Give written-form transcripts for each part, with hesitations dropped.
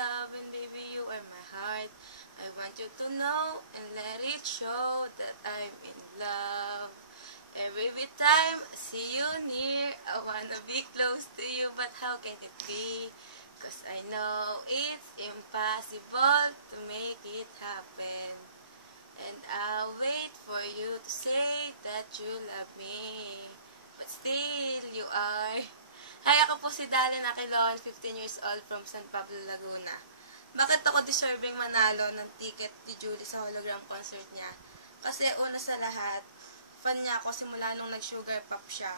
love, and baby, you are my heart. I want you to know and let it show that I'm in love. Every time I see you near, I wanna be close to you, but how can it be? 'Cause I know it's impossible to make it happen. And I'll wait for you to say that you love me, but still you are. Hi, ako po si Darren Aquilon, 15 years old from San Pablo, Laguna. Bakit ako deserving manalo ng ticket ni Julie sa hologram concert niya? Kasi una sa lahat, fan niya ako simula nung nag-sugar pop siya.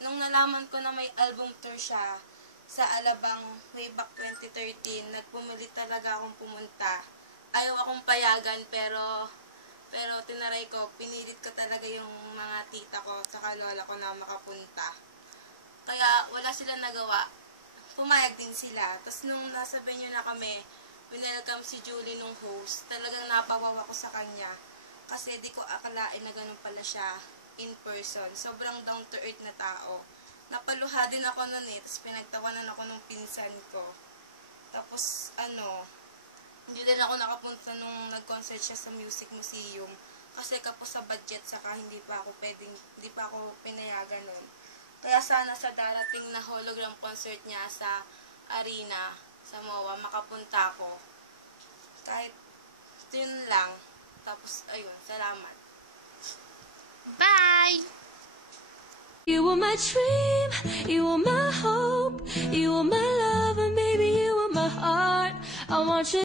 Nung nalaman ko na may album tour siya sa Alabang way back 2013, nagpumilit talaga akong pumunta. Ayaw akong payagan pero tinaray ko, pinilit ko talaga yung mga tita ko saka lola ko na makapunta. Kaya wala silang nagawa. Pumayag din sila. Tapos nung nasa venue na kami, winelcome si Julie nung host. Talagang napawawa ko sa kanya. Kasi di ko akalain na ganun pala siya in person. Sobrang down to earth na tao. Napaluha din ako nun eh. Tapos pinagtawanan ako ng pinsan ko. Tapos hindi din ako nakapunta nung nag-concert siya sa Music Museum. Kasi kapos sa budget saka hindi pa ako pinayagan nun. Kaya sana sa darating na hologram concert niya sa arena, sa MOA, makapunta ako. Kahit yun lang. Tapos, ayun, salamat. Bye! You were my dream, you were my hope, you were my love, and baby, you were my heart. I want you